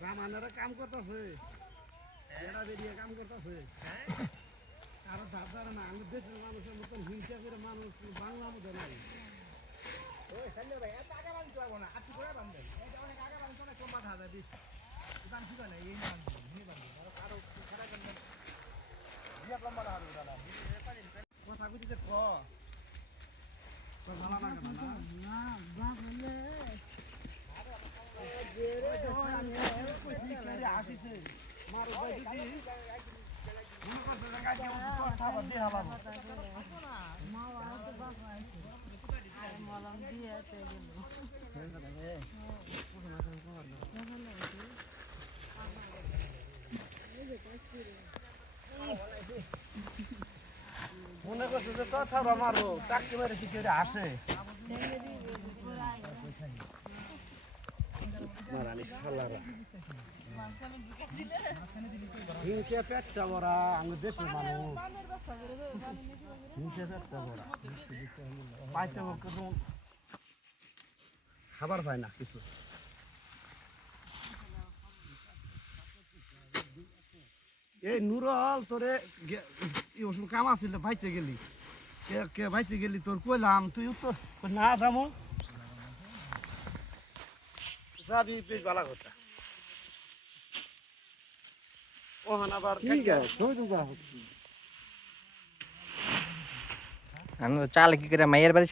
ব্রাহ্মণেরা কাম করতেছে, এরা বেরিয়ে কাম করতেছে। আরো ধার না, আমাদের দেশের মানুষের মতন হিংসা করে মানুষ বাংলা মধ্যে নাই। ওই সাইলে ভাই এত আগে বানতে পারবো না, আটটি করে বানবেন। এটা অনেক আগে বানতে অনেক কম বাঁধা যায় বেশি। দোকান ছিল না, এই না বানবেন, এই বানবেন। আরো খারাপ বানবেন। বিয়া লম্বা না হবে দাদা। কথা বুঝিতে ক। তোর ভালো লাগে না না? না, বাপ হলে মনে করছে যে কথা আমারও চাকরি মেরে কি করে আসে হিংসে পেটটা বড়া আমাদের দেশের মানুষ হিংসে পেটটা বড়া পাইতে খাবার পায় না কিছু এই নুরল তোরে ওষুধ কাম আছিল ভাইতে গেলি কে ভাইতে গেলি তোর কইলাম তুই উত্তর না দামো যাবি বেশ ভালো কথা ওহান আবার ঠিক আছে চাল কি করে মায়ের বাড়ি